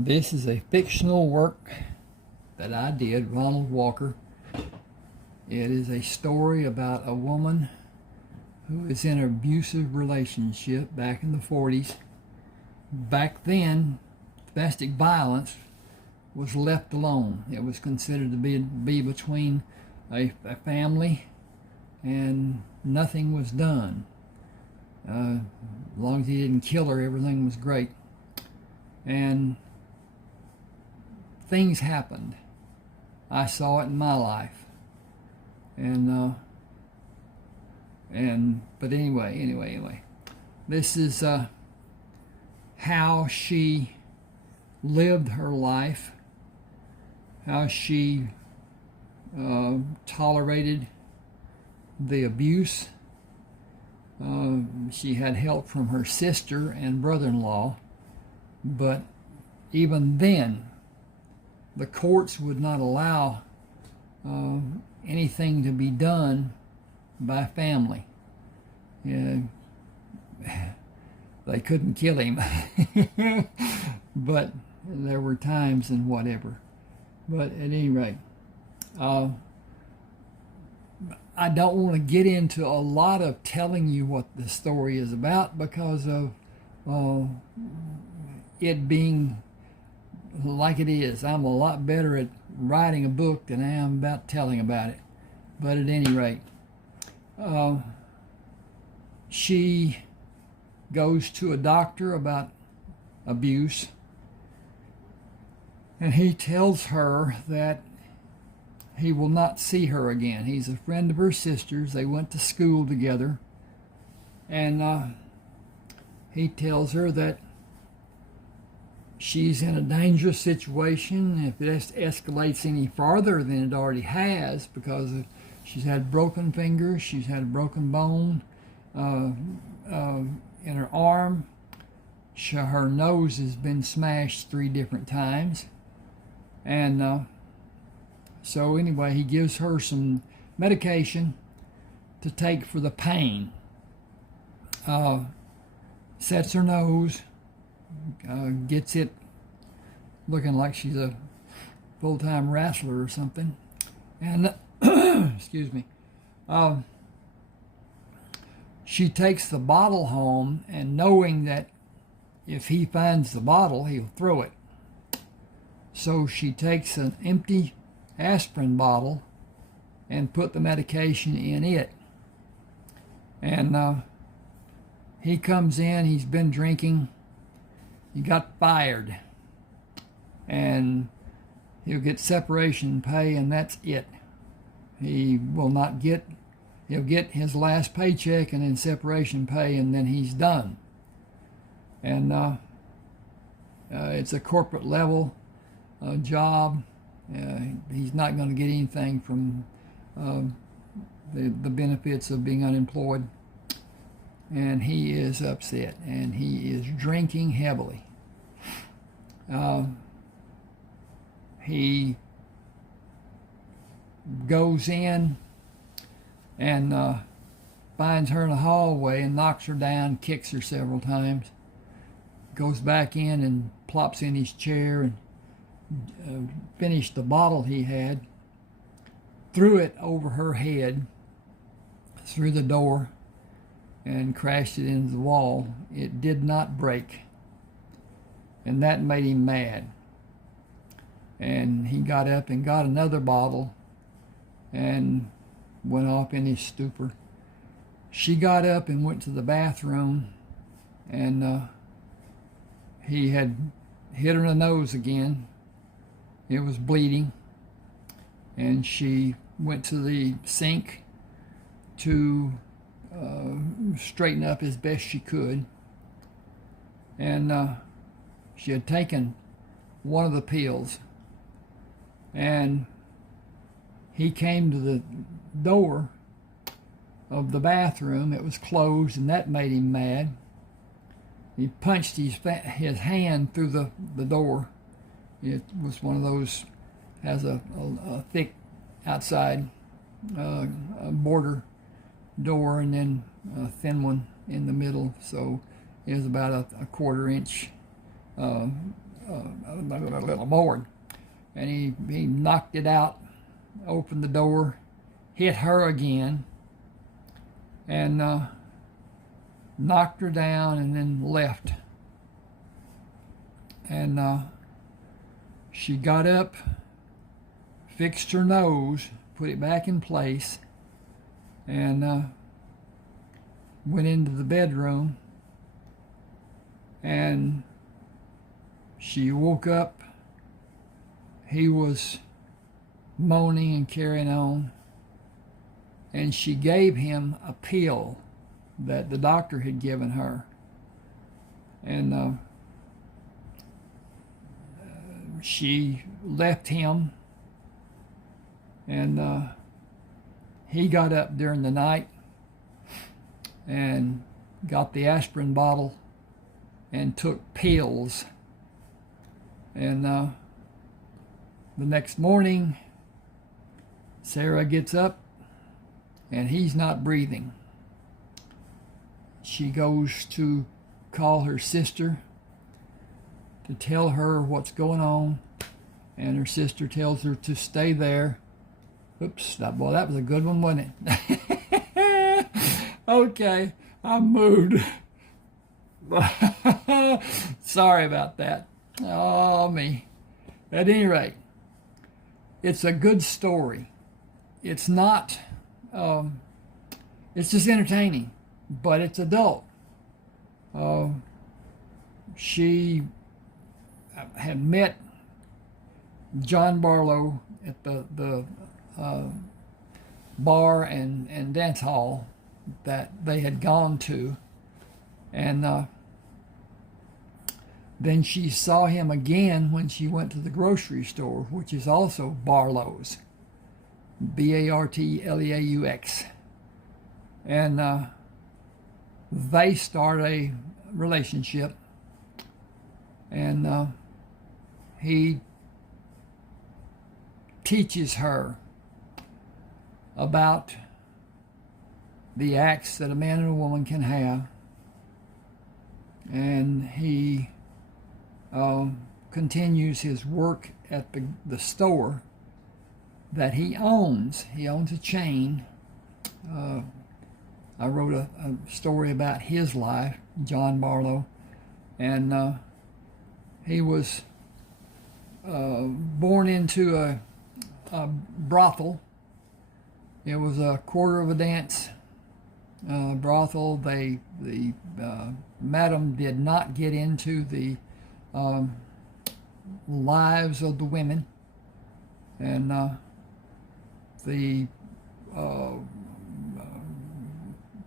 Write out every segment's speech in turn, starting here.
This is a fictional work that I did, Ronald Walker. It is a story about a woman who is in an abusive relationship back in the 40s. Back then, domestic violence was left alone. It was considered to be between a family, and nothing was done. As long as he didn't kill her, everything was great. And things happened. I saw it in my life. But anyway, this is how she lived her life, how she tolerated the abuse. She had help from her sister and brother-in-law, but even then, the courts would not allow anything to be done by family. They couldn't kill him, but there were times and whatever. But at any rate, I don't want to get into a lot of telling you what the story is about because of it being like it is. I'm a lot better at writing a book than I am about telling about it. But at any rate, she goes to a doctor about abuse, and he tells her that he will not see her again. He's a friend of her sister's. They went to school together, and he tells her that she's in a dangerous situation. If it escalates any farther than it already has, because she's had broken fingers, she's had a broken bone in her arm, her nose has been smashed 3 different times, and so anyway, he gives her some medication to take for the pain. Sets her nose, gets it looking like she's a full-time wrestler or something, and excuse me, she takes the bottle home, and knowing that if he finds the bottle, he'll throw it, so she takes an empty aspirin bottle and put the medication in it. And he comes in, he's been drinking, he got fired, and he'll get separation pay, and that's it. He'll get his last paycheck and then separation pay, and then he's done. And it's a corporate level job. He's not going to get anything from the benefits of being unemployed, and he is upset, and he is drinking heavily. He goes in and finds her in the hallway and knocks her down, kicks her several times, goes back in and plops in his chair and finished the bottle he had, threw it over her head through the door, and crashed it into the wall. It did not break, and that made him mad. And he got up and got another bottle and went off in his stupor. She got up and went to the bathroom, and he had hit her in the nose again. It was bleeding, and she went to the sink to straighten up as best she could, and she had taken one of the pills, and he came to the door of the bathroom. It was closed, and that made him mad. He punched his hand through the door. It was one of those, has a thick outside border door, and then a thin one in the middle, so it was about a 1/4 inch mowing, and he knocked it out, opened the door, hit her again, and knocked her down, and then left. And she got up, fixed her nose, put it back in place, and went into the bedroom. And she woke up. He was moaning and carrying on. And she gave him a pill that the doctor had given her. And she left him. And he got up during the night and got the aspirin bottle and took pills. And the next morning, Sarah gets up and he's not breathing. She goes to call her sister to tell her what's going on, and her sister tells her to stay there. Oops, that was a good one, wasn't it? Okay, I moved. Sorry about that. Oh, me. At any rate, it's a good story. It's not, it's just entertaining, but it's adult. She had met Jon Bartleaux at the bar and dance hall that they had gone to, and then she saw him again when she went to the grocery store, which is also Bartleux's, Bartleux, and they start a relationship, and he teaches her about the acts that a man and a woman can have, and he continues his work at the store that he owns. He owns a chain. I wrote a story about his life, Jon Bartleaux, and he was born into a brothel. It was a quarter of a dance brothel. The madam did not get into the lives of the women, and the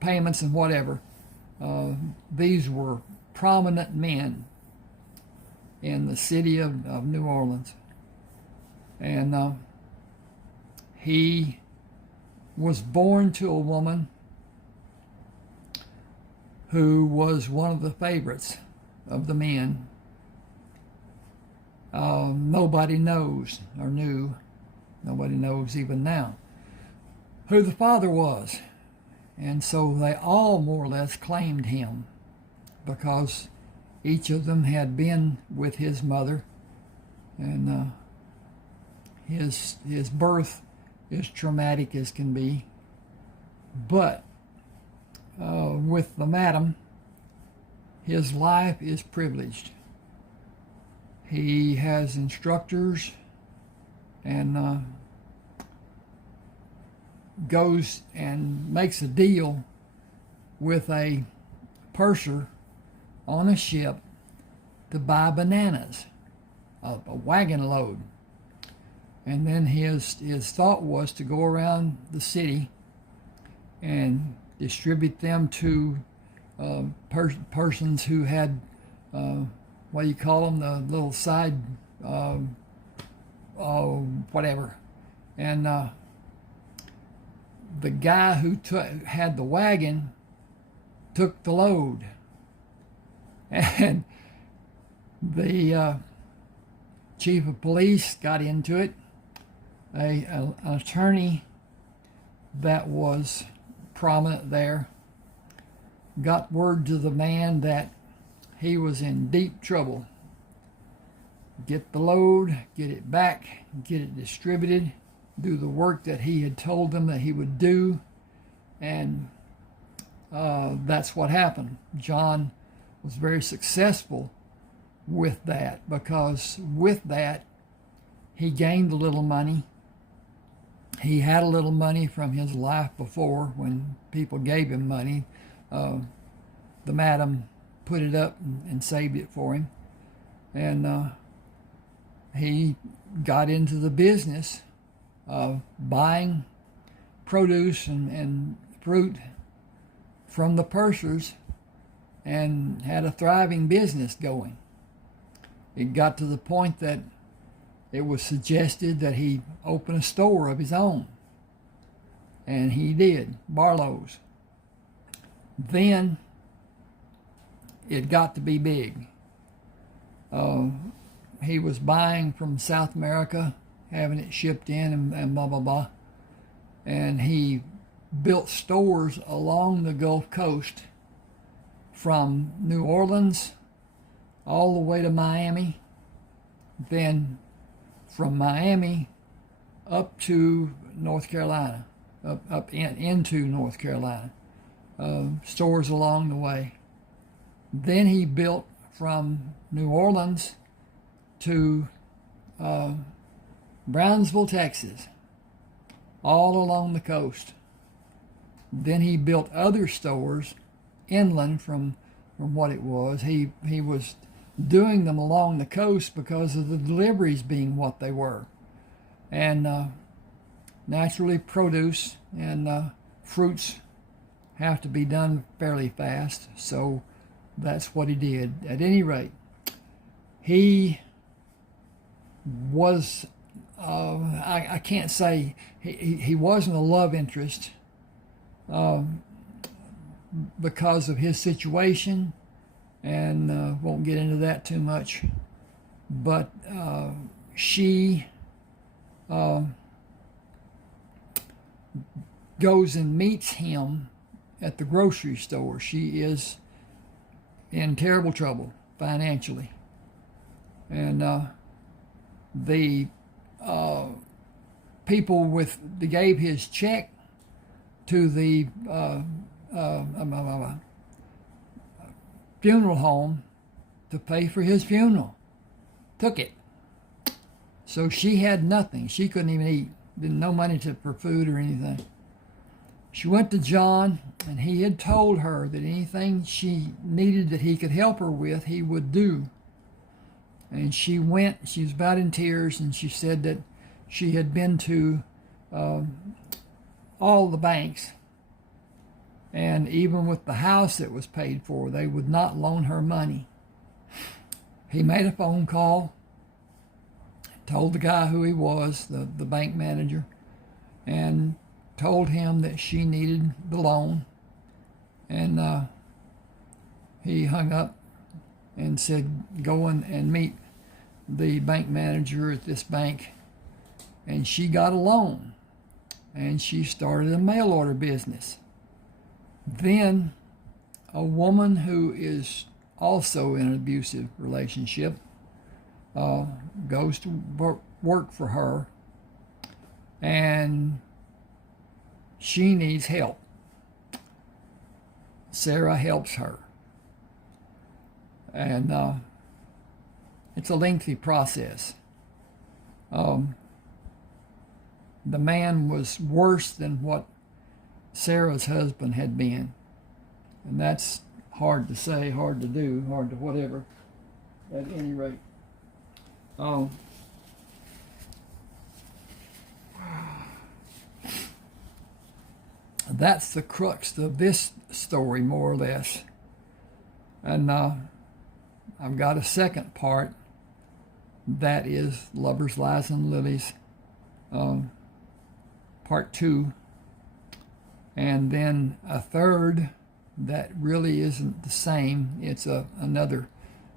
payments and whatever. These were prominent men in the city of New Orleans, and he was born to a woman who was one of the favorites of the men. Nobody knows or knew, nobody knows even now, who the father was. And so they all more or less claimed him, because each of them had been with his mother, and his birth is traumatic as can be. But with the madam, his life is privileged. He has instructors, and goes and makes a deal with a purser on a ship to buy bananas, a wagon load. And then his thought was to go around the city and distribute them to persons who had, what do you call them, the little side, whatever. And the guy who had the wagon took the load. And the chief of police got into it. An attorney that was prominent there got word to the man that he was in deep trouble, get the load, get it back, get it distributed, do the work that he had told them that he would do. And that's what happened. Jon was very successful with that, because with that he gained a little money. He had a little money from his life before when people gave him money. The madam put it up and saved it for him. And he got into the business of buying produce and fruit from the pursers and had a thriving business going. It got to the point that it was suggested that he open a store of his own. And he did, Bartlaugh's. Then it got to be big. He was buying from South America, having it shipped in and blah, blah, blah. And he built stores along the Gulf Coast from New Orleans all the way to Miami. Then from Miami up to North Carolina, into North Carolina, stores along the way. Then he built from New Orleans to Brownsville, Texas, all along the coast. Then he built other stores inland from what it was. He was doing them along the coast because of the deliveries being what they were. And naturally produce and fruits have to be done fairly fast, so that's what he did. At any rate, he was, I can't say, he wasn't a love interest because of his situation, and won't get into that too much, but she goes and meets him at the grocery store. She is in terrible trouble financially, and the people that gave his check to the funeral home to pay for his funeral took it. So she had nothing. She couldn't even eat. No money for food or anything. She went to Jon, and he had told her that anything she needed that he could help her with, he would do. And she went. She was about in tears, and she said that she had been to all the banks, and even with the house that was paid for, they would not loan her money. He made a phone call, told the guy who he was, the bank manager, and told him that she needed the loan. And he hung up and said, go and meet the bank manager at this bank. And she got a loan, and she started a mail order business. Then a woman who is also in an abusive relationship goes to work for her, and she needs help. Sarah helps her, and it's a lengthy process. The man was worse than what Sarah's husband had been, and that's hard to say, hard to do, hard to whatever. At any rate, that's the crux of this story, more or less. And I've got a second part that is Lovers, Lies and Lilies, part 2. And then a third that really isn't the same. It's another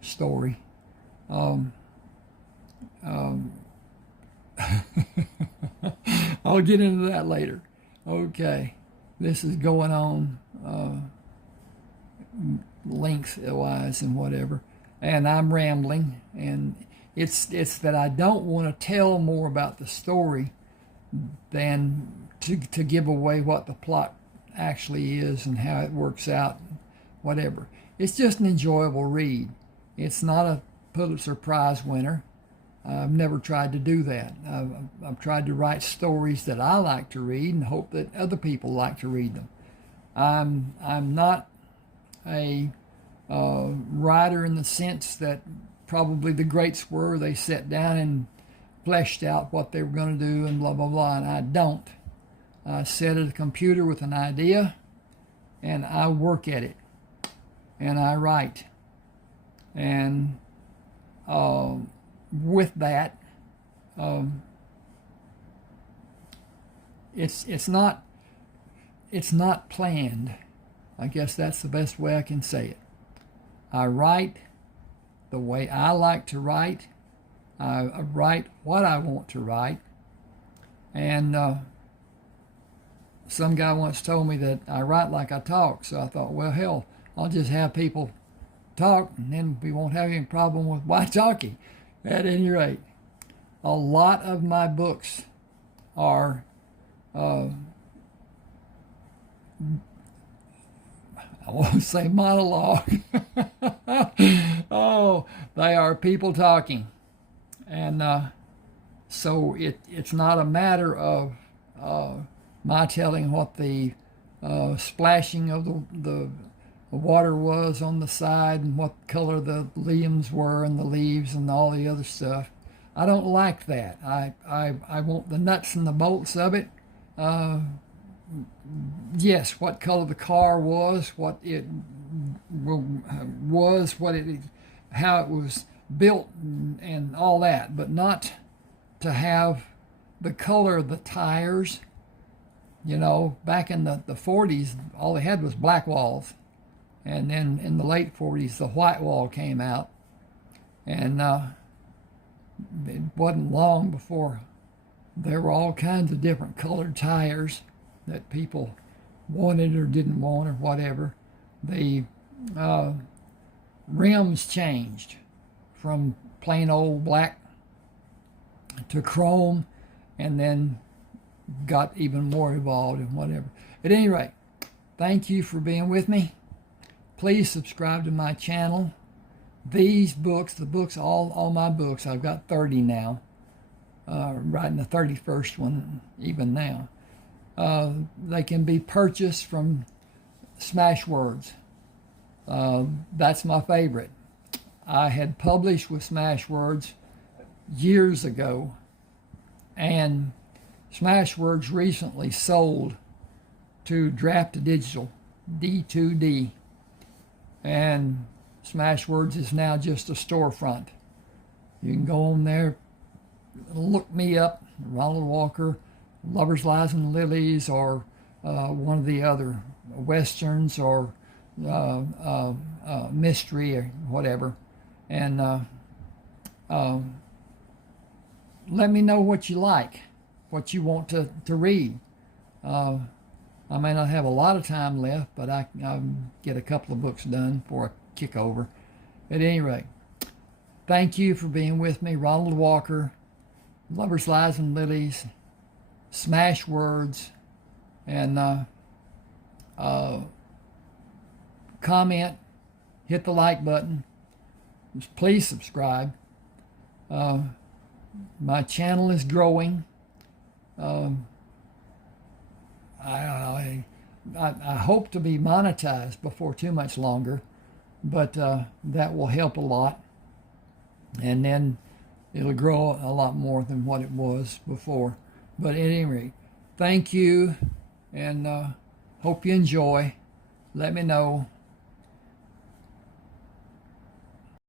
story. I'll get into that later. Okay, this is going on length-wise and whatever, and I'm rambling, and It's that I don't want to tell more about the story than to give away what the plot actually is and how it works out, whatever. It's just an enjoyable read. It's not a Pulitzer Prize winner. I've never tried to do that. I've tried to write stories that I like to read and hope that other people like to read them. I'm not a writer in the sense that probably the greats were. They sat down and fleshed out what they were going to do and blah, blah, blah, and I don't. I sit at a computer with an idea, and I work at it, and I write. And with that, it's not planned. I guess that's the best way I can say it. I write the way I like to write. I write what I want to write. And some guy once told me that I write like I talk. So I thought, well, hell, I'll just have people talk, and then we won't have any problem with my talking. At any rate, a lot of my books are I won't say monologue. Oh, they are people talking. And so it's not a matter of my telling what the splashing of the water was on the side and what color the limbs were and the leaves and all the other stuff. I don't like that. I want the nuts and the bolts of it. Yes, what color the car was, what it was, how it was built, and all that, but not to have the color of the tires. You know, back in the 40s, all they had was black walls. And then in the late 40s, the white wall came out. And it wasn't long before there were all kinds of different colored tires that people wanted or didn't want or whatever. The rims changed from plain old black to chrome, and then got even more involved in whatever. At any rate, thank you for being with me. Please subscribe to my channel. These books, all my books, I've got 30 now, writing the 31st one even now. They can be purchased from Smahwords. That's my favorite. I had published with Smahwords years ago, and Smahwords recently sold to Draft Digital, D2D, and Smahwords is now just a storefront. You can go on there, look me up, Ronald Walker, Lovers, Lies and Lilies, or one of the other westerns, or mystery, or whatever, and let me know what you like, what you want to read. I may not have a lot of time left, but I'll get a couple of books done before I kick over. At any rate, thank you for being with me. Ronald Walker, Lovers, Lies and Lilies, Smahwords, and comment, hit the like button. Please subscribe. My channel is growing. I hope to be monetized before too much longer, but that will help a lot, and then it'll grow a lot more than what it was before. But at any rate, thank you, and hope you enjoy. Let me know.